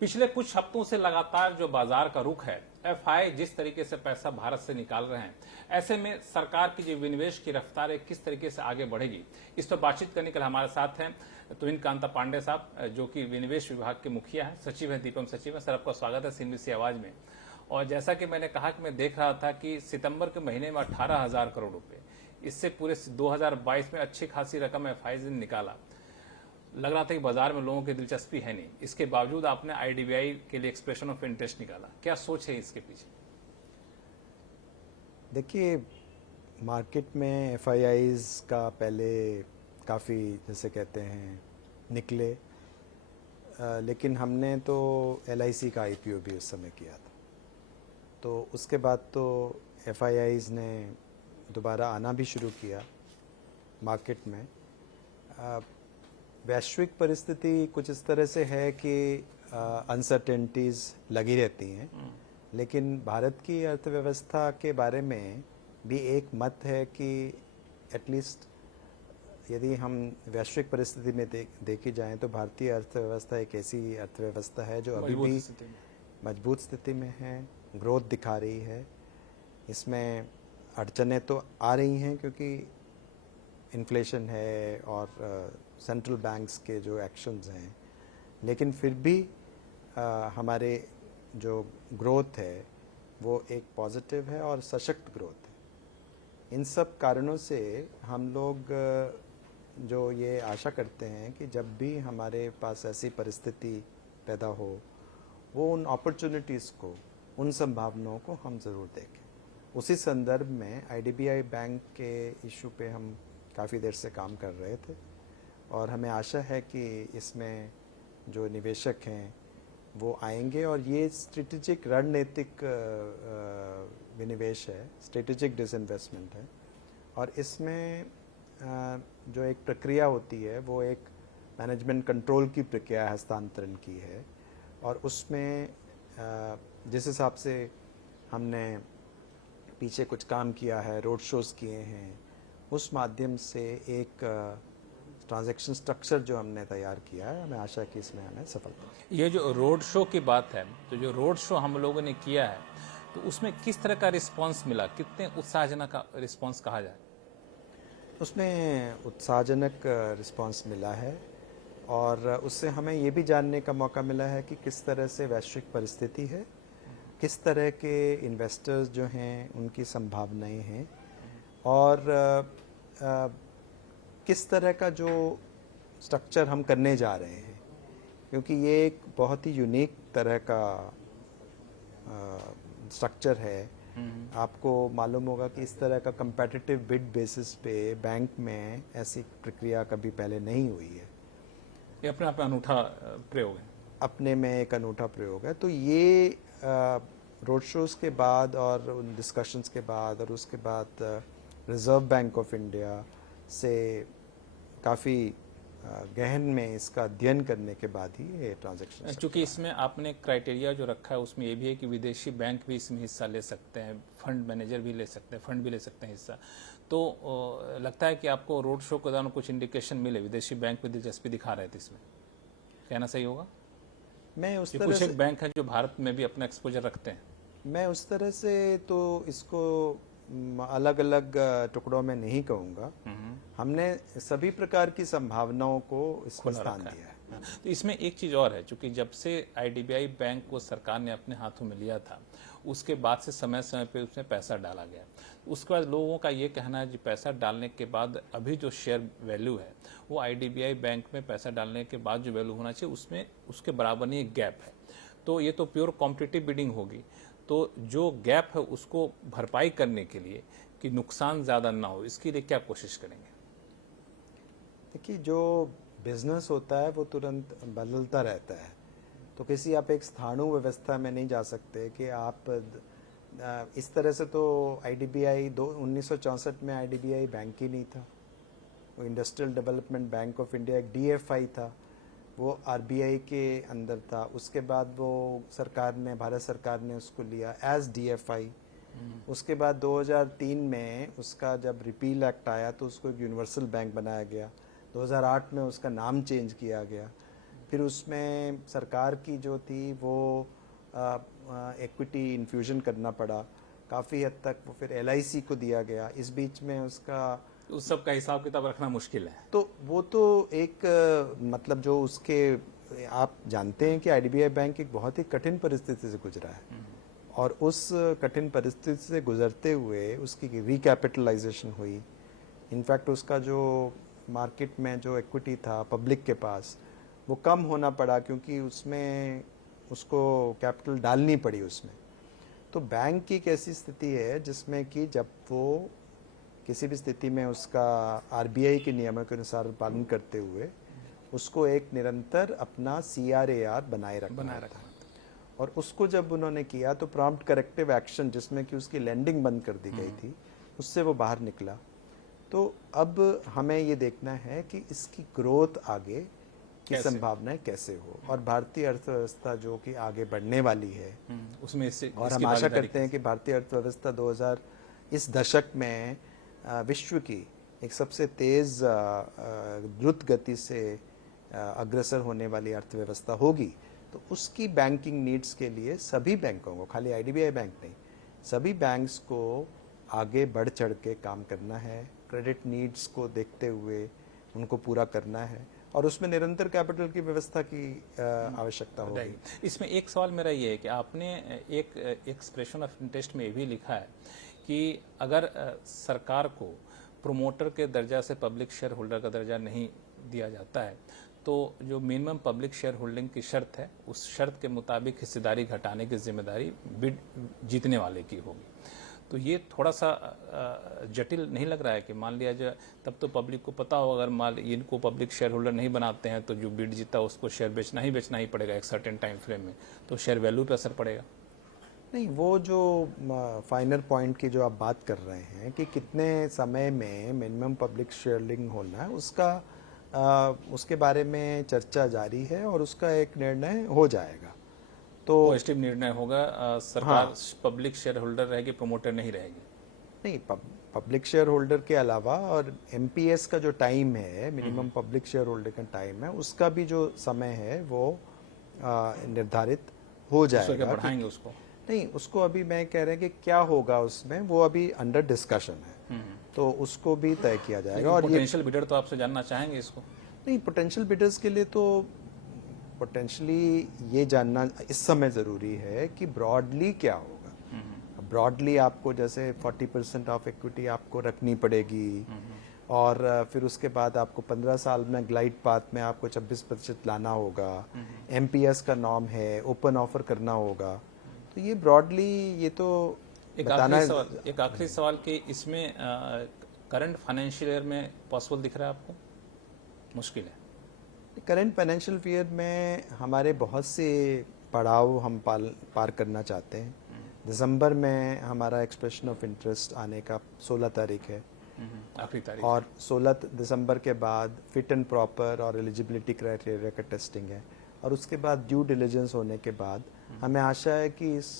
पिछले कुछ हफ्तों से लगातार जो बाजार का रुख है, एफआई जिस तरीके से पैसा भारत से निकाल रहे हैं, ऐसे में सरकार की जो विनिवेश की रफ्तार है किस तरीके से आगे बढ़ेगी, इस पर बातचीत करने के लिए हमारे साथ हैं तुहिन कांता पांडे साहब, जो कि विनिवेश विभाग के मुखिया हैं, सचिव हैं, दीपम सचिव हैं। सर, आपका स्वागत है सीएनबीसी आवाज में। और जैसा कि मैंने कहा कि मैं देख रहा था कि सितंबर के महीने में 18,000 करोड़ रुपए, इससे पूरे 2022 में अच्छी खासी रकम एफआई ने निकाला। लग रहा था कि बाजार में लोगों की दिलचस्पी है नहीं, इसके बावजूद आपने आईडीबीआई के लिए एक्सप्रेशन ऑफ इंटरेस्ट निकाला। क्या सोच है इसके पीछे? देखिए, मार्केट में एफआईआईज का पहले काफ़ी जैसे कहते हैं निकले, लेकिन हमने तो एलआईसी का आईपीओ भी उस समय किया था। तो उसके बाद तो एफआईआईज ने दोबारा आना भी शुरू किया मार्केट में। वैश्विक परिस्थिति कुछ इस तरह से है कि अनसर्टेनिटीज़ लगी रहती हैं, लेकिन भारत की अर्थव्यवस्था के बारे में भी एक मत है कि एटलीस्ट यदि हम वैश्विक परिस्थिति में देखी जाएं तो भारतीय अर्थव्यवस्था एक ऐसी अर्थव्यवस्था है जो अभी भी मजबूत स्थिति में है, ग्रोथ दिखा रही है। इसमें अड़चनें तो आ रही हैं क्योंकि इन्फ्लेशन है और सेंट्रल बैंक्स के जो एक्शंस हैं, लेकिन फिर भी हमारे जो ग्रोथ है वो एक पॉजिटिव है और सशक्त ग्रोथ है। इन सब कारणों से हम लोग जो ये आशा करते हैं कि जब भी हमारे पास ऐसी परिस्थिति पैदा हो, वो उन अपॉर्चुनिटीज़ को, उन संभावनाओं को हम ज़रूर देखें। उसी संदर्भ में आईडीबीआई बैंक के इशू पे हम काफ़ी देर से काम कर रहे थे और हमें आशा है कि इसमें जो निवेशक हैं वो आएंगे और ये स्ट्रेटेजिक रणनीतिक विनिवेश है, स्ट्रेटेजिक डिसइन्वेस्टमेंट है। और इसमें जो एक प्रक्रिया होती है वो एक मैनेजमेंट कंट्रोल की प्रक्रिया हस्तांतरण की है, और उसमें जिस हिसाब से हमने पीछे कुछ काम किया है, रोड शोज़ किए हैं, उस माध्यम से एक ट्रांजैक्शन स्ट्रक्चर जो हमने तैयार किया है, हमें आशा है कि इसमें हमें सफलता। ये जो रोड शो की बात है, तो जो रोड शो हम लोगों ने किया है, तो उसमें किस तरह का रिस्पांस मिला? कितने उत्साहजनक रिस्पांस कहा जाए? उसमें उत्साहजनक रिस्पांस मिला है और उससे हमें ये भी जानने का मौका मिला है कि किस तरह से वैश्विक परिस्थिति है, किस तरह के इन्वेस्टर्स जो हैं उनकी संभावनाएं हैं, और किस तरह का जो स्ट्रक्चर हम करने जा रहे हैं, क्योंकि ये एक बहुत ही यूनिक तरह का स्ट्रक्चर है। आपको मालूम होगा कि इस तरह का कंपेटिटिव बिड बेसिस पे बैंक में ऐसी प्रक्रिया कभी पहले नहीं हुई है। ये अपने आप में अनूठा प्रयोग है, अपने में एक अनूठा प्रयोग है। तो ये रोड शोज़ के बाद और उन डिस्कशंस के बाद और उसके बाद रिजर्व बैंक ऑफ इंडिया से काफ़ी गहन में इसका अध्ययन करने के बाद ही ये ट्रांजैक्शन। क्योंकि इसमें आपने क्राइटेरिया जो रखा है उसमें ये भी है कि विदेशी बैंक भी इसमें हिस्सा ले सकते हैं, फंड मैनेजर भी ले सकते हैं, फंड भी ले सकते हैं हिस्सा। तो लगता है कि आपको रोड शो के दौरान कुछ इंडिकेशन मिले, विदेशी बैंक भी दिलचस्पी दिखा रहे थे इसमें, कहना सही होगा? मैं उस तरह कुछ से एक बैंक है जो भारत में भी अपना एक्सपोजर रखते हैं। मैं उस तरह से तो इसको अलग अलग टुकड़ों में नहीं कहूँगा। हमने सभी प्रकार की संभावनाओं को इसमें स्थान दिया है। तो इसमें एक चीज़ और है, चूंकि जब से आईडीबीआई बैंक को सरकार ने अपने हाथों में लिया था, उसके बाद से समय समय पे उसमें पैसा डाला गया। उसके बाद लोगों का ये कहना है कि पैसा डालने के बाद अभी जो शेयर वैल्यू है वो आईडीबीआई बैंक में पैसा डालने के बाद जो वैल्यू होना चाहिए उसमें उसके बराबर नहीं एक गैप है। तो ये तो प्योर कॉम्पिटिटिव बिडिंग होगी। तो जो गैप है उसको भरपाई करने के लिए कि नुकसान ज़्यादा ना हो, इसके लिए क्या कोशिश करेंगे? देखिए, जो बिजनेस होता है वो तुरंत बदलता रहता है, तो किसी आप एक स्थाणु व्यवस्था में नहीं जा सकते कि आप इस तरह से। तो आईडीबीआई 1964 में आईडीबीआई बैंक ही नहीं था, वो industrial development bank of India एक डीएफआई था, वो आरबीआई के अंदर था। उसके बाद वो सरकार ने, भारत सरकार ने उसको लिया एज डीएफआई। उसके बाद 2003 में उसका जब रिपील एक्ट आया तो उसको एक यूनिवर्सल बैंक बनाया गया। 2008 में उसका नाम चेंज किया गया। फिर उसमें सरकार की जो थी वो इक्विटी इन्फ्यूजन करना पड़ा, काफ़ी हद तक वो फिर LIC को दिया गया। इस बीच में उसका उस सब का हिसाब किताब रखना मुश्किल है। तो वो तो एक मतलब जो उसके आप जानते हैं कि IDBI बैंक एक बहुत ही कठिन परिस्थिति से गुजरा है और उस कठिन परिस्थिति से गुजरते हुए उसकी रिकैपिटलाइजेशन हुई। इनफैक्ट उसका जो मार्केट में जो इक्विटी था पब्लिक के पास वो कम होना पड़ा क्योंकि उसमें उसको कैपिटल डालनी पड़ी उसमें। तो बैंक की एक ऐसी स्थिति है जिसमें कि जब वो किसी भी स्थिति में उसका RBI के नियमों के अनुसार पालन करते हुए उसको एक निरंतर अपना CRAR बनाए रखना था। और उसको जब उन्होंने किया तो प्रॉम्प्ट करेक्टिव एक्शन जिसमें कि उसकी लैंडिंग बंद कर दी गई थी, उससे वो बाहर निकला। तो अब हमें ये देखना है कि इसकी ग्रोथ आगे की संभावनाएं कैसे हो और भारतीय अर्थव्यवस्था जो कि आगे बढ़ने वाली है उसमें और हम आशा करते हैं कि भारतीय अर्थव्यवस्था 2000 इस दशक में विश्व की एक सबसे तेज द्रुत गति से अग्रसर होने वाली अर्थव्यवस्था होगी। तो उसकी बैंकिंग नीड्स के लिए सभी बैंकों को, खाली IDBI बैंक नहीं, सभी बैंक्स को आगे बढ़ चढ़ के काम करना है, क्रेडिट नीड्स को देखते हुए उनको पूरा करना है और उसमें निरंतर कैपिटल की व्यवस्था की आवश्यकता होगी। इसमें एक सवाल मेरा ये है कि आपने एक एक्सप्रेशन ऑफ इंटरेस्ट में ये भी लिखा है कि अगर सरकार को प्रोमोटर के दर्जा से पब्लिक शेयर होल्डर का दर्जा नहीं दिया जाता है तो जो मिनिमम पब्लिक शेयर होल्डिंग की शर्त है उस शर्त के मुताबिक हिस्सेदारी घटाने की जिम्मेदारी बिड जीतने वाले की होगी। तो ये थोड़ा सा जटिल नहीं लग रहा है कि मान लिया जाए तब तो पब्लिक को पता होगा अगर मान इनको पब्लिक शेयर होल्डर नहीं बनाते हैं तो जो बिड जीता उसको शेयर बेचना ही पड़ेगा एक सर्टेन टाइम फ्रेम में, तो शेयर वैल्यू पे असर पड़ेगा। नहीं, वो जो फाइनल पॉइंट की जो आप बात कर रहे हैं कि कितने समय में मिनिमम पब्लिक शेयरिंग होना है उसके बारे में चर्चा जारी है और उसका एक निर्णय हो जाएगा। तो पॉजिटिव निर्णय होगा, सरकार पब्लिक शेयर होल्डर रहेगी, प्रमोटर नहीं रहेगी। नहीं, पब्लिक शेयर होल्डर के अलावा और MPS का जो टाइम है, मिनिमम पब्लिक शेयर होल्डर का टाइम है, उसका भी जो समय है वो निर्धारित हो जाएगा। बढ़ाएंगे उसको? नहीं, उसको अभी मैं कह रहे हैं कि क्या होगा उसमें, वो अभी अंडर डिस्कशन है, तो उसको भी तय किया जाएगा। और पोटेंशियल बिडर तो आपसे जानना चाहेंगे इसको? नहीं, पोटेंशियल बिडर्स के लिए तो पोटेंशियली ये जानना इस समय ज़रूरी है कि ब्रॉडली क्या होगा। ब्रॉडली आपको जैसे 40% ऑफ इक्विटी आपको रखनी पड़ेगी और फिर उसके बाद आपको 15 साल में ग्लाइड पाथ में आपको 26% लाना होगा। MPS का नॉर्म है, ओपन ऑफर करना होगा। तो ये ब्रॉडली ये तो एक आखिरी सवाल कि इसमें करंट फाइनेंशियल ईयर में पॉसिबल दिख रहा है आपको? मुश्किल है? करंट फाइनेंशियल ईयर में हमारे बहुत से पड़ाव हम पार करना चाहते हैं। दिसंबर में हमारा एक्सप्रेशन ऑफ इंटरेस्ट आने का 16 तारीख है, आखिरी तारीख, और 16 दिसंबर के बाद फिट एंड प्रॉपर और एलिजिबिलिटी क्राइटेरिया का टेस्टिंग है और उसके बाद ड्यू डिलिजेंस होने के बाद हमें आशा है कि इस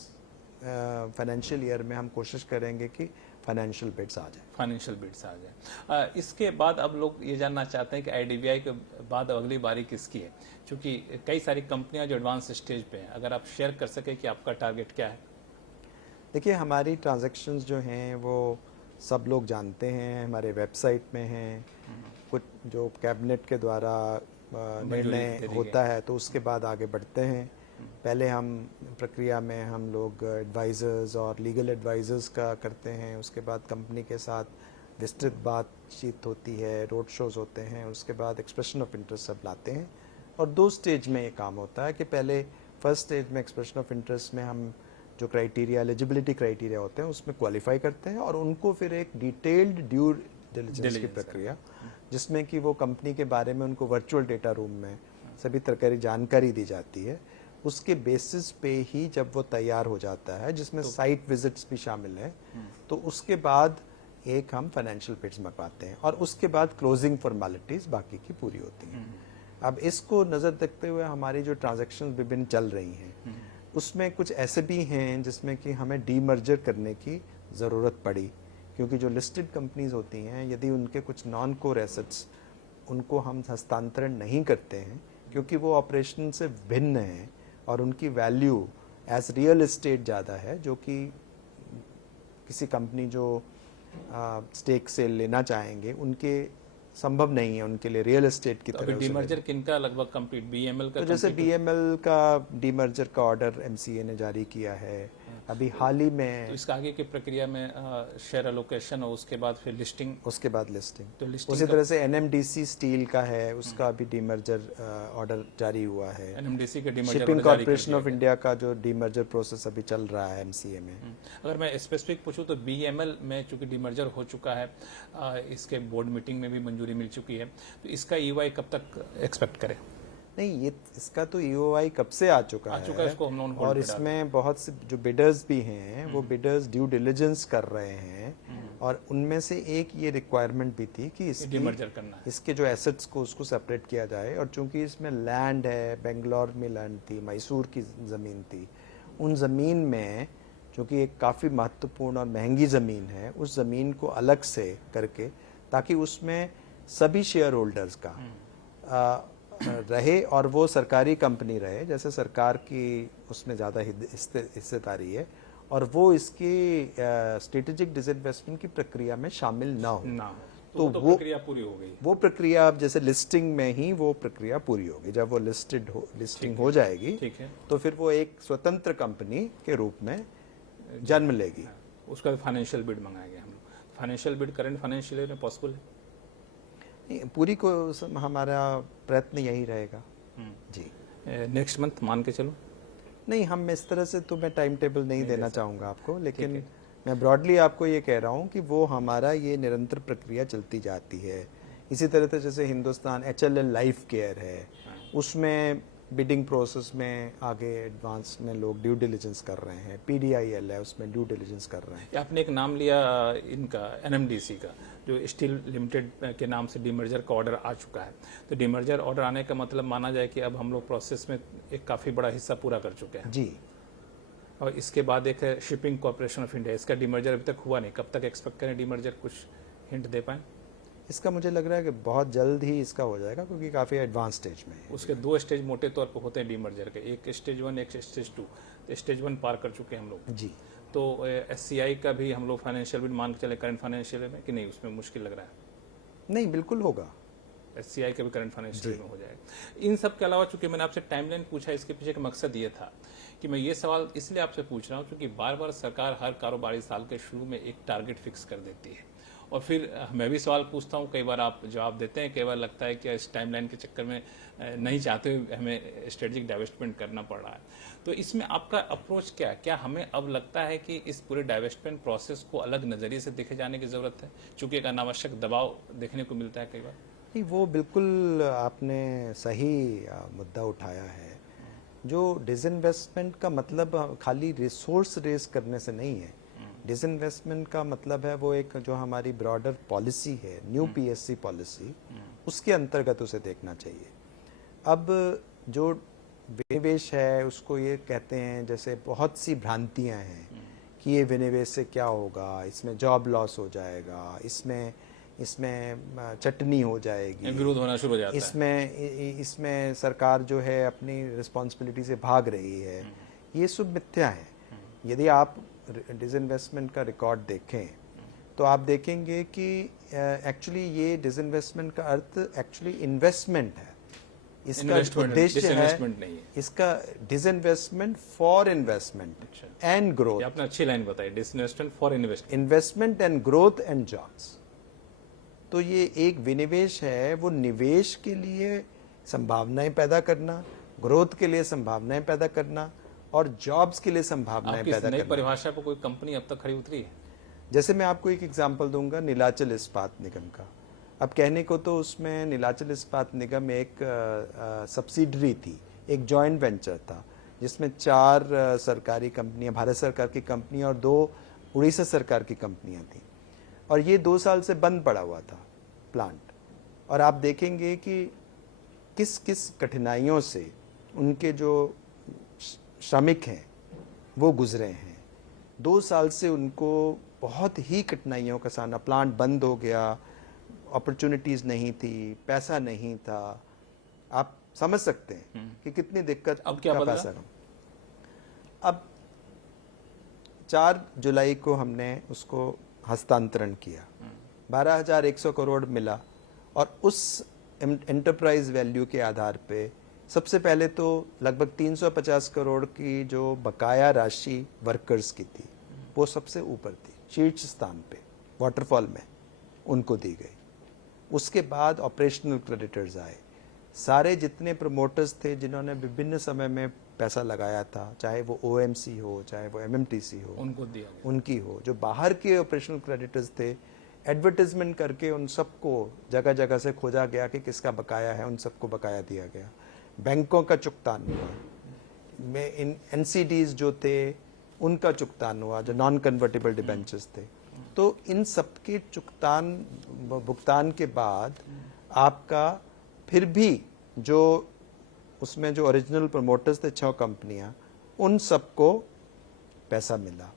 फाइनेंशियल ईयर में हम कोशिश करेंगे कि फाइनेंशियल बिड्स आ जाए। इसके बाद अब लोग ये जानना चाहते हैं कि IDBI के बाद अगली बारी किसकी है, क्योंकि कई सारी कंपनियां जो एडवांस स्टेज पे हैं, अगर आप शेयर कर सके कि आपका टारगेट क्या है? देखिए, हमारी ट्रांजैक्शंस जो हैं वो सब लोग जानते हैं, हमारे वेबसाइट में हैं। कुछ जो कैबिनेट के द्वारा निर्णय होता है तो उसके बाद आगे बढ़ते हैं। पहले हम प्रक्रिया में हम लोग एडवाइज़र्स और लीगल एडवाइज़र्स का करते हैं, उसके बाद कंपनी के साथ विस्तृत बातचीत होती है, रोड शोज़ होते हैं, उसके बाद एक्सप्रेशन ऑफ इंटरेस्ट सब लाते हैं। और 2 स्टेज में ये काम होता है कि पहले फर्स्ट स्टेज में एक्सप्रेशन ऑफ इंटरेस्ट में हम जो क्राइटेरिया एलिजिबिलिटी क्राइटेरिया होते हैं उसमें क्वालिफाई करते हैं और उनको फिर एक डिटेल्ड ड्यू डिलिजेंस की प्रक्रिया जिसमें कि वो कंपनी के बारे में उनको वर्चुअल डेटा रूम में सभी तरह की जानकारी दी जाती है। उसके बेसिस पे ही जब वो तैयार हो जाता है, जिसमें साइट विजिट्स भी शामिल है, तो उसके बाद एक हम फाइनेंशियल बिड्स मंगवाते हैं और उसके बाद क्लोजिंग फॉर्मेलिटीज बाकी की पूरी होती हैं। अब इसको नज़र रखते हुए हमारी जो ट्रांजैक्शंस विभिन्न चल रही हैं उसमें कुछ ऐसे भी हैं जिसमें कि हमें डीमर्जर करने की ज़रूरत पड़ी, क्योंकि जो लिस्टेड कंपनीज होती हैं यदि उनके कुछ नॉन कोर एसेट्स उनको हम हस्तांतरण नहीं करते हैं क्योंकि वो ऑपरेशन से भिन्न है और उनकी वैल्यू एज रियल एस्टेट ज़्यादा है, जो कि किसी कंपनी जो स्टेक से लेना चाहेंगे उनके संभव नहीं है उनके लिए रियल एस्टेट की तो तरह अभी डीमर्जर किनका लगभग कंप्लीट, बीएमएल का तो जैसे complete बीएमएल का डीमर्जर का ऑर्डर एमसीए ने जारी किया है अभी हाल ही तो में, इसका आगे की प्रक्रिया में शेयर एलोकेशन और उसके बाद फिर लिस्टिंग, उसके बाद लिस्टिंग। तो लिस्टिंग उसी तरह से एनएमडीसी स्टील का है, उसका भी डीमर्जर ऑर्डर जारी हुआ है। एनएमडीसी के demerger shipping corporation of India का जो डीमर्जर प्रोसेस अभी चल रहा है एमसीए में। अगर मैं स्पेसिफिक पूछूं तो बीएमएल में चूंकि डीमर्जर हो चुका है, इसके बोर्ड मीटिंग में भी मंजूरी मिल चुकी है, तो इसका ईवाई कब तक एक्सपेक्ट करें? नहीं, ये इसका तो ईओआई कब से आ चुका है इसको हम लोग और इसमें बहुत से जो बिडर्स भी हैं वो बिडर्स ड्यू डिलिजेंस कर रहे हैं और उनमें से एक ये रिक्वायरमेंट भी थी कि डीमर्जर करना है, इसके जो एसेट्स को उसको सेपरेट किया जाए। और चूंकि इसमें लैंड है, बेंगलोर में लैंड थी, मैसूर की ज़मीन थी, उन ज़मीन में चूंकि एक काफ़ी महत्वपूर्ण और महंगी ज़मीन है, उस ज़मीन को अलग से करके ताकि उसमें सभी शेयर होल्डर्स का रहे और वो सरकारी कंपनी रहे, जैसे सरकार की उसमें ज़्यादा हिस्सेदारी है और वो इसकी स्ट्रेटेजिक डिसइन्वेस्टमेंट की प्रक्रिया में शामिल ना हो। तो वो प्रक्रिया पूरी हो गई। वो प्रक्रिया अब जैसे लिस्टिंग में ही वो प्रक्रिया पूरी होगी। जब वो लिस्टिंग हो जाएगी ठीक है, तो फिर वो एक स्वतंत्र कंपनी के रूप में जन्म लेगी। उसका फाइनेंशियल बिड मंगाया गया हम लोग। Financial bid current financial year में पॉसिबल है? पूरी को हमारा प्रयत्न यही रहेगा जी। नेक्स्ट मंथ मान के चलो? नहीं, हम इस तरह से तो मैं टाइम टेबल नहीं देना चाहूँगा आपको, लेकिन मैं ब्रॉडली आपको ये कह रहा हूँ कि वो हमारा ये निरंतर प्रक्रिया चलती जाती है। इसी तरह से जैसे हिंदुस्तान HLL लाइफ केयर है, उसमें बिडिंग प्रोसेस में आगे एडवांस में लोग ड्यू डिलिजेंस कर रहे हैं। PDIL है, उसमें ड्यू डिलिजेंस कर रहे हैं। आपने एक नाम लिया इनका NMDC का, जो स्टील लिमिटेड के नाम से डीमर्जर का ऑर्डर आ चुका है। तो डीमर्जर ऑर्डर आने का मतलब माना जाए कि अब हम लोग प्रोसेस में एक काफ़ी बड़ा हिस्सा पूरा कर चुके हैं जी। और इसके बाद एक है शिपिंग कॉर्पोरेशन ऑफ इंडिया, इसका डीमर्जर अभी तक हुआ नहीं। कब तक एक्सपेक्ट करें डीमर्जर, कुछ हिंट दे पाएँ? इसका मुझे लग रहा है कि बहुत जल्द ही इसका हो जाएगा क्योंकि काफ़ी एडवांस स्टेज में है। उसके 2 स्टेज मोटे तौर पर होते हैं डीमर्जर के, एक स्टेज 1 एक स्टेज 2। तो स्टेज 1 पार कर चुके हैं हम लोग जी। तो SCI का भी हम लोग फाइनेंशियल बिड मान के चले करंट फाइनेंशियल में कि नहीं, उसमें मुश्किल लग रहा है? नहीं, बिल्कुल होगा। SCI का भी करंट फाइनेंशियल में हो जाएगा। इन सब के अलावा चूंकि मैंने आपसे टाइमलाइन पूछा, इसके पीछे का मकसद ये था कि मैं ये सवाल इसलिए आपसे पूछ रहा हूँ क्योंकि बार बार सरकार हर कारोबारी साल के शुरू में एक टारगेट फिक्स कर देती है और फिर मैं भी सवाल पूछता हूँ, कई बार आप जवाब देते हैं, कई बार लगता है कि इस टाइमलाइन के चक्कर में नहीं चाहते हुए हमें स्ट्रेटेजिक डाइवेस्टमेंट करना पड़ रहा है। तो इसमें आपका अप्रोच क्या है? क्या हमें अब लगता है कि इस पूरे डाइवेस्टमेंट प्रोसेस को अलग नज़रिए से देखे जाने की ज़रूरत है, चूँकि एक अनावश्यक दबाव देखने को मिलता है कई बार? नहीं, वो बिल्कुल आपने सही मुद्दा उठाया है। जो डिसइन्वेस्टमेंट का मतलब खाली रिसोर्स रेस करने से नहीं है। डिसइन्वेस्टमेंट का मतलब है वो एक जो हमारी ब्रॉडर पॉलिसी है, न्यू PSC पॉलिसी, उसके अंतर्गत उसे देखना चाहिए। अब जो विनिवेश है उसको ये कहते हैं, जैसे बहुत सी भ्रांतियां हैं कि ये विनिवेश से क्या होगा, इसमें जॉब लॉस हो जाएगा, इसमें चटनी हो जाएगी, विरोध होना शुरू हो जाता है, इसमें सरकार जो है अपनी रिस्पॉन्सिबिलिटी से भाग रही है। ये सब मिथ्या है। यदि आप डिसइन्वेस्टमेंट का रिकॉर्ड देखें तो आप देखेंगे कि एक्चुअली ये डिसइन्वेस्टमेंट का अर्थ एक्चुअली इन्वेस्टमेंट है। इसका उद्देश्य है इसका disinvestment for investment and growth. आपने अच्छी लाइन बताई, disinvestment for investment and growth and jobs. तो ये एक विनिवेश है, वो निवेश के लिए संभावनाएं पैदा करना, ग्रोथ के लिए संभावनाएं पैदा करना और जॉब्स के लिए संभावनाएं पैदा करना। नई परिभाषा पर कोई कंपनी अब तक खड़ी उतरी है? जैसे मैं आपको एक एग्जांपल दूंगा नीलाचल इस्पात निगम का। अब कहने को तो उसमें नीलाचल इस्पात निगम एक सब्सिडरी थी, एक जॉइंट वेंचर था जिसमें 4 सरकारी कंपनियां, भारत सरकार की कंपनी और 2 उड़ीसा सरकार की कंपनियां थी और ये 2 साल से बंद पड़ा हुआ था प्लांट। और आप देखेंगे कि किस किस कठिनाइयों से उनके जो श्रमिक हैं वो गुजरे हैं। 2 साल से उनको बहुत ही कठिनाइयों का सामना, प्लांट बंद हो गया, अपॉर्चुनिटीज़ नहीं थी, पैसा नहीं था। आप समझ सकते हैं कि कितनी दिक्कत अब क्या का बदला? पैसा अब 4 जुलाई को हमने उसको हस्तांतरण किया, 12,100 करोड़ मिला और उस एंटरप्राइज वैल्यू के आधार पे सबसे पहले तो लगभग 350 करोड़ की जो बकाया राशि वर्कर्स की थी वो सबसे ऊपर थी, शीर्ष स्थान पे वाटरफॉल में उनको दी गई। उसके बाद ऑपरेशनल क्रेडिटर्स आए, सारे जितने प्रमोटर्स थे जिन्होंने विभिन्न समय में पैसा लगाया था, चाहे वो ओएमसी हो चाहे वो एमएमटीसी हो, उनको दिया गया। उनकी हो, जो बाहर के ऑपरेशनल क्रेडिटर्स थे, एडवर्टाइजमेंट करके उन सबको जगह जगह से खोजा गया कि किसका बकाया है, उन सबको बकाया दिया गया। बैंकों का चुगतान हुआ, में इन एनसीडीज जो थे उनका चुगतान हुआ, जो नॉन कन्वर्टेबल डिबेंचर्स थे। तो इन सबके चुगतान भुगतान के बाद आपका फिर भी जो उसमें जो ओरिजिनल प्रमोटर्स थे 6 कंपनियां, उन सबको पैसा मिला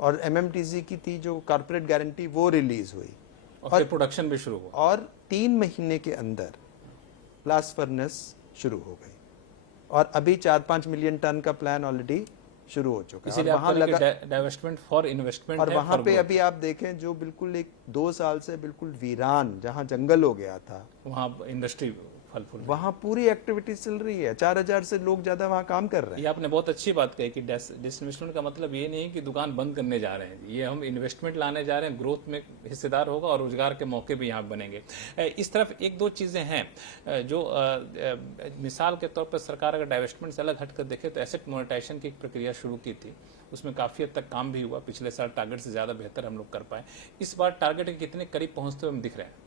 और एमएमटीसी की थी जो कॉर्पोरेट गारंटी वो रिलीज हुई और फिर प्रोडक्शन भी शुरू हुआ और 3 महीने के अंदर ब्लास्ट फर्नेस शुरू हो गई और अभी 4-5 मिलियन टन का प्लान ऑलरेडी शुरू हो चुका है। इसीलिए और वहां लगा डाइवेस्टमेंट फॉर इन्वेस्टमेंट और है, वहां for पे growth। अभी आप देखें जो बिल्कुल 1-2 साल से बिल्कुल वीरान जहां जंगल हो गया था, वहाँ इंडस्ट्री फल फूल वहां पूरी एक्टिविटी चल रही है। 4,000 से लोग ज्यादा वहां काम कर रहे हैं। ये आपने बहुत अच्छी बात कही कि डिसइन्वेस्टमेंट का मतलब ये नहीं है कि दुकान बंद करने जा रहे हैं, ये हम इन्वेस्टमेंट लाने जा रहे हैं, ग्रोथ में हिस्सेदार होगा और रोजगार के मौके भी यहाँ बनेंगे। इस तरफ 1-2 चीज़ें हैं जो मिसाल के तौर पर सरकार अगर डाइवेस्टमेंट से अलग हटकर देखे तो एसेट मोनेटाइजेशन की एक प्रक्रिया शुरू की थी, उसमें काफ़ी हद तक काम भी हुआ। पिछले साल टारगेट से ज़्यादा बेहतर हम लोग कर पाए। इस बार टारगेट के कितने करीब पहुँचते हुए हम दिख रहे हैं?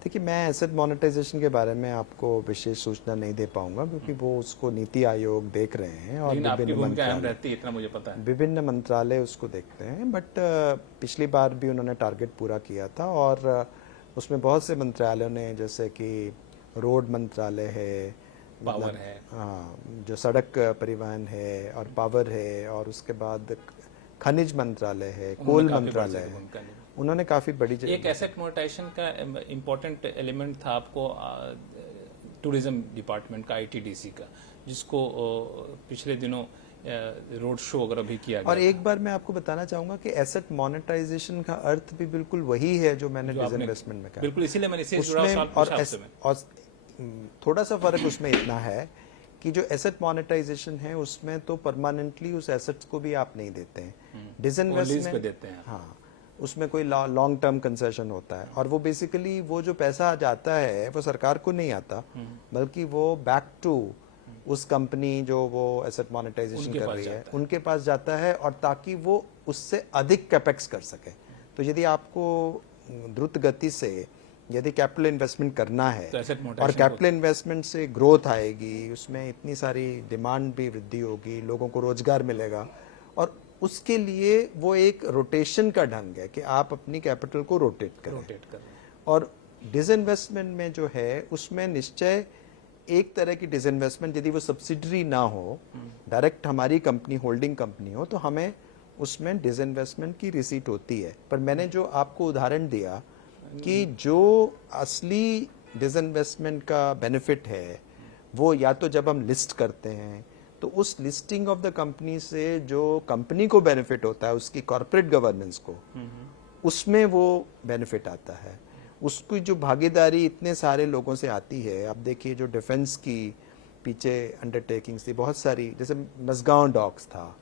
देखिए, मैं एसेट मोनेटाइजेशन के बारे में आपको विशेष सूचना नहीं दे पाऊंगा क्योंकि वो उसको नीति आयोग देख रहे हैं और लेकिन आपकी विभिन्न भूमिका अहम मंत्रालय रहती है, इतना मुझे पता है। विभिन्न मंत्रालय उसको देखते हैं। बट पिछली बार भी उन्होंने टारगेट पूरा किया था और उसमें बहुत से मंत्रालयों ने, जैसे कि रोड मंत्रालय है, पावर है, हाँ, जो सड़क परिवहन है और पावर है, और उसके बाद खनिज मंत्रालय है, कोल मंत्रालय है, उन्होंने काफी बड़ी एक एसेट मोनेटाइजेशन का इम्पोर्टेंट एलिमेंट था आपको टूरिज्म डिपार्टमेंट का, आईटीडीसी का, जिसको पिछले दिनों रोड शो वगैरह भी किया गया। और एक बार मैं आपको बताना चाहूंगा कि एसेट मोनेटाइजेशन का अर्थ भी बिल्कुल वही है जो मैंने डिसइन्वेस्टमेंट में कहा। बिल्कुल, इसीलिए मैंने इससे जुड़ा सवाल पूछा आपसे। और थोड़ा सा फर्क उसमें इतना है कि जो एसेट मोनेटाइजेशन है उसमें तो परमानेंटली उस एसेट्स को भी आप नहीं देते हैं, डिसइन्वेस्टमेंट पे देते हैं। हाँ, उसमें कोई लॉन्ग टर्म कंसेशन होता है और वो बेसिकली वो जो पैसा जाता है वो सरकार को नहीं आता, बल्कि वो बैक टू उस कंपनी जो वो एसेट मोनेटाइजेशन कर रही है उनके पास जाता है, और ताकि वो उससे अधिक कैपेक्स कर सके। तो यदि आपको द्रुत गति से यदि कैपिटल इन्वेस्टमेंट करना है तो और कैपिटल इन्वेस्टमेंट से ग्रोथ आएगी, उसमें इतनी सारी डिमांड भी वृद्धि होगी, लोगों को रोजगार मिलेगा, और उसके लिए वो एक रोटेशन का ढंग है कि आप अपनी कैपिटल को रोटेट करें। और डिसइन्वेस्टमेंट में जो है उसमें निश्चय एक तरह की डिसइन्वेस्टमेंट, यदि वो सब्सिडरी ना हो, डायरेक्ट हमारी कंपनी होल्डिंग कंपनी हो, तो हमें उसमें डिसइन्वेस्टमेंट की रिसीट होती है। पर मैंने जो आपको उदाहरण दिया कि जो असली डिसइन्वेस्टमेंट का बेनिफिट है वो या तो जब हम लिस्ट करते हैं तो उस लिस्टिंग ऑफ द कंपनी से जो कंपनी को बेनिफिट होता है, उसकी कॉर्पोरेट गवर्नेंस को, उसमें वो बेनिफिट आता है। उसकी जो भागीदारी इतने सारे लोगों से आती है, आप देखिए जो डिफेंस की पीछे अंडरटेकिंग्स थी बहुत सारी, जैसे मसगांव डॉक्स था,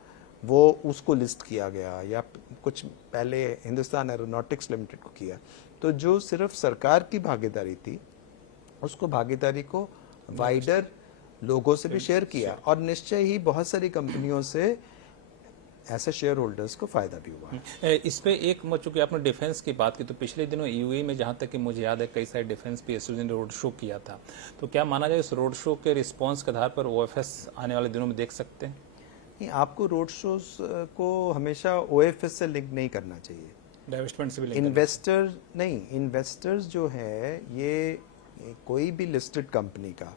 वो उसको लिस्ट किया गया, या कुछ पहले हिंदुस्तान एरोनॉटिक्स लिमिटेड को किया। तो जो सिर्फ सरकार की भागीदारी थी, उसको भागीदारी को वाइडर लोगों से भी शेयर किया, और निश्चय ही बहुत सारी कंपनियों से ऐसे शेयर होल्डर्स को फायदा भी हुआ। इस पे एक, चूंकि आपने डिफेंस की बात की, तो पिछले दिनों यूएई में जहां तक कि मुझे याद है कई सारे डिफेंस पीएसयूज ने रोड शो किया था। तो क्या माना जाए इस रोड शो के रिस्पांस के आधार पर ओएफएस आने वाले दिनों में देख सकते हैं? नहीं, आपको रोड शोज को हमेशा ओएफएस से लिंक नहीं करना चाहिए, डाइवेस्टमेंट से भी लिंक इन्वेस्टर नहीं। इन्वेस्टर्स जो है, ये कोई भी लिस्टेड कंपनी का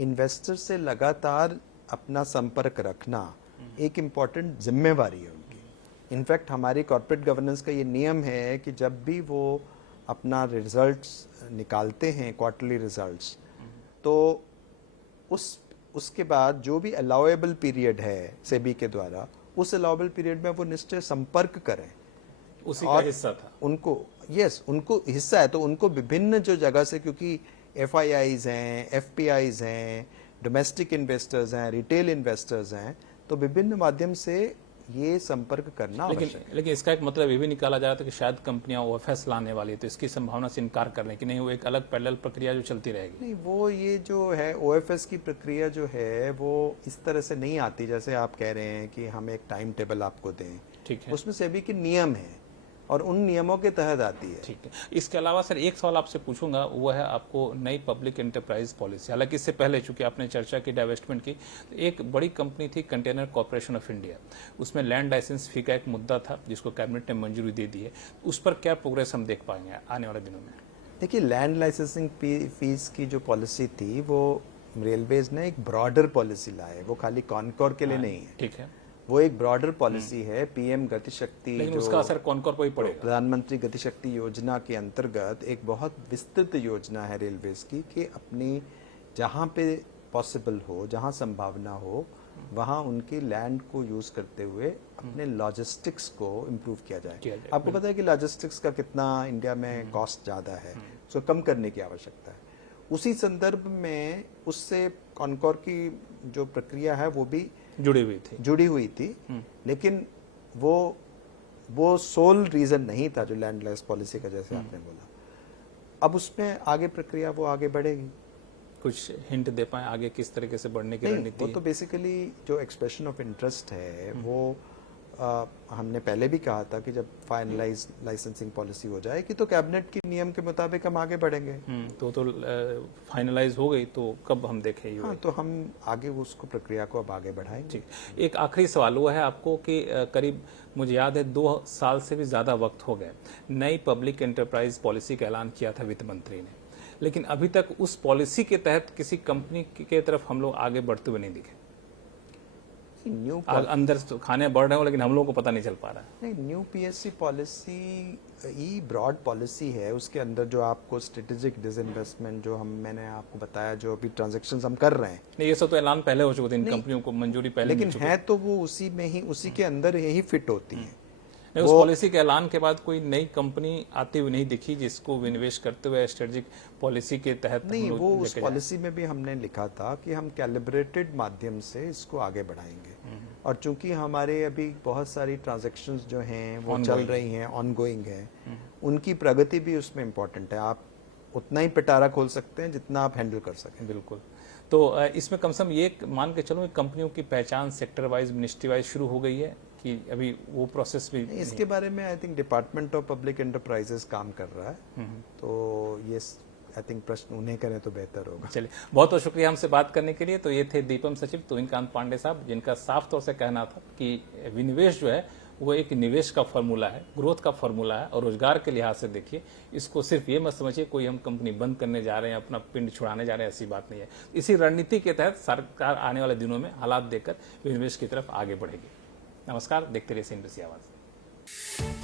इन्वेस्टर से लगातार अपना संपर्क रखना एक इम्पॉर्टेंट जिम्मेवारी है उनकी। इनफैक्ट हमारी कॉर्पोरेट गवर्नेंस का ये नियम है कि जब भी वो अपना रिजल्ट्स निकालते हैं, क्वार्टरली रिजल्ट्स, तो उसके बाद जो भी अलाउएबल पीरियड है सेबी के द्वारा, उस अलाउएबल पीरियड में वो निश्चय संपर्क करें। उसी का हिस्सा था उनको, उनको हिस्सा है, तो उनको विभिन्न जो जगह से, क्योंकि FIIs हैं, FPIs हैं, डोमेस्टिक इन्वेस्टर्स हैं, रिटेल इन्वेस्टर्स हैं, तो विभिन्न माध्यम से ये संपर्क करना आवश्यक है। लेकिन इसका एक मतलब ये भी निकाला जा रहा था कि शायद कंपनियां OFS लाने वाली है, तो इसकी संभावना से इनकार कर लें कि नहीं, वो एक अलग पैरेलल प्रक्रिया जो चलती रहेगी। नहीं, वो ये जो है OFS की प्रक्रिया जो है वो इस तरह से नहीं आती जैसे आप कह रहे हैं कि हम एक टाइम टेबल आपको दें। ठीक है, उसमें सेबी के नियम है और उन नियमों के तहत आती है। ठीक है। इसके अलावा सर एक सवाल आपसे पूछूंगा, वो है आपको नई पब्लिक एंटरप्राइज पॉलिसी। हालांकि इससे पहले चूंकि आपने चर्चा की डाइवेस्टमेंट की, तो एक बड़ी कंपनी थी कंटेनर कॉर्पोरेशन ऑफ इंडिया, उसमें लैंड लाइसेंस फी का एक मुद्दा था जिसको कैबिनेट ने मंजूरी दे दी है। उस पर क्या प्रोग्रेस हम देख पाएंगे आने वाले दिनों में? देखिए, लैंड लाइसेंसिंग फीस की जो पॉलिसी थी वो रेलवेज ने एक ब्रॉडर पॉलिसी लाए, वो खाली कॉनकोर के लिए नहीं है। ठीक है, वो एक ब्रॉडर पॉलिसी है। PM गति शक्ति, लेकिन उसका असर कॉनकोर पर ही पड़ेगा। प्रधानमंत्री गति शक्ति योजना के अंतर्गत एक बहुत विस्तृत योजना है रेलवेज की कि अपनी जहां पे पॉसिबल हो, जहां संभावना हो, वहां उनकी लैंड को यूज करते हुए अपने लॉजिस्टिक्स को इम्प्रूव किया जाए। आपको पता है कि लॉजिस्टिक्स का कितना इंडिया में कॉस्ट ज्यादा है, उसको कम करने की आवश्यकता है। उसी संदर्भ में उससे कॉनकोर की जो प्रक्रिया है वो भी जुड़ी हुई थी, लेकिन वो सोल रीजन नहीं था जो लैंड लीज पॉलिसी का, जैसे आपने बोला। अब उसमें आगे प्रक्रिया वो आगे बढ़ेगी। कुछ हिंट दे पाए आगे किस तरीके से बढ़ने की रणनीति? वो तो बेसिकली जो एक्सप्रेशन ऑफ इंटरेस्ट है वो हमने पहले भी कहा था कि जब फाइनलाइज लाइसेंसिंग पॉलिसी हो जाएगी तो कैबिनेट के नियम के मुताबिक हम आगे बढ़ेंगे। तो फाइनलाइज हो गई तो कब हम देखें? हाँ, तो हम आगे उसको प्रक्रिया को अब आगे बढ़ाएंगे। ठीक। एक आखिरी सवाल हुआ है आपको कि करीब मुझे याद है 2 साल से भी ज्यादा वक्त हो गए, नई पब्लिक एंटरप्राइज पॉलिसी का ऐलान किया था वित्त मंत्री ने, लेकिन अभी तक उस पॉलिसी के तहत किसी कंपनी के तरफ हम लोग आगे बढ़ते हुए नहीं दिखे। अंदर तो खाने बढ़ रहे हो लेकिन हम लोगों को पता नहीं चल पा रहा है। नहीं, न्यू PSC पॉलिसी ये ब्रॉड पॉलिसी है, उसके अंदर जो आपको स्ट्रेटेजिक डिसइन्वेस्टमेंट जो मैंने आपको बताया, जो अभी ट्रांजैक्शंस हम कर रहे हैं, नहीं ये सब तो ऐलान पहले हो चुके थे, इन कंपनियों को मंजूरी पहले, लेकिन है तो वो उसी में ही, उसी के अंदर यही फिट होती है। नहीं, उस पॉलिसी के ऐलान के बाद कोई नई कंपनी आती हुई नहीं दिखी जिसको विनिवेश करते हुए स्ट्रेटेजिक पॉलिसी के तहत नहीं, वो उस पॉलिसी में भी हमने लिखा था कि हम कैलिब्रेटेड माध्यम से इसको आगे बढ़ाएंगे। और चूंकि हमारे अभी बहुत सारी ट्रांजैक्शंस जो हैं वो चल रही हैं, ऑनगोइंग है, उनकी प्रगति भी उसमें इम्पोर्टेंट है। आप उतना ही पिटारा खोल सकते हैं जितना आप हैंडल कर सकें। बिल्कुल। तो इसमें कम से कम ये मान के चलो कंपनियों की पहचान सेक्टर वाइज, मिनिस्ट्री वाइज शुरू हो गई है कि अभी वो प्रोसेस भी? इसके बारे में I think department of public enterprises काम कर रहा है, तो ये आई थिंक प्रश्न उन्हें करें तो बेहतर होगा। चलिए, बहुत बहुत शुक्रिया हमसे बात करने के लिए। तो ये थे दीपम सचिव तुहिनकांत पांडे साहब, जिनका साफ तौर से कहना था कि विनिवेश जो है वो एक निवेश का फॉर्मूला है, ग्रोथ का फॉर्मूला है, और रोजगार के लिहाज से देखिए इसको सिर्फ ये मत समझिए कोई हम कंपनी बंद करने जा रहे हैं, अपना पिंड छुड़ाने जा रहे हैं, ऐसी बात नहीं है। इसी रणनीति के तहत सरकार आने वाले दिनों में हालात देखकर विनिवेश की तरफ आगे बढ़ेगी। नमस्कार, देखते रहिए CNBC आवाज।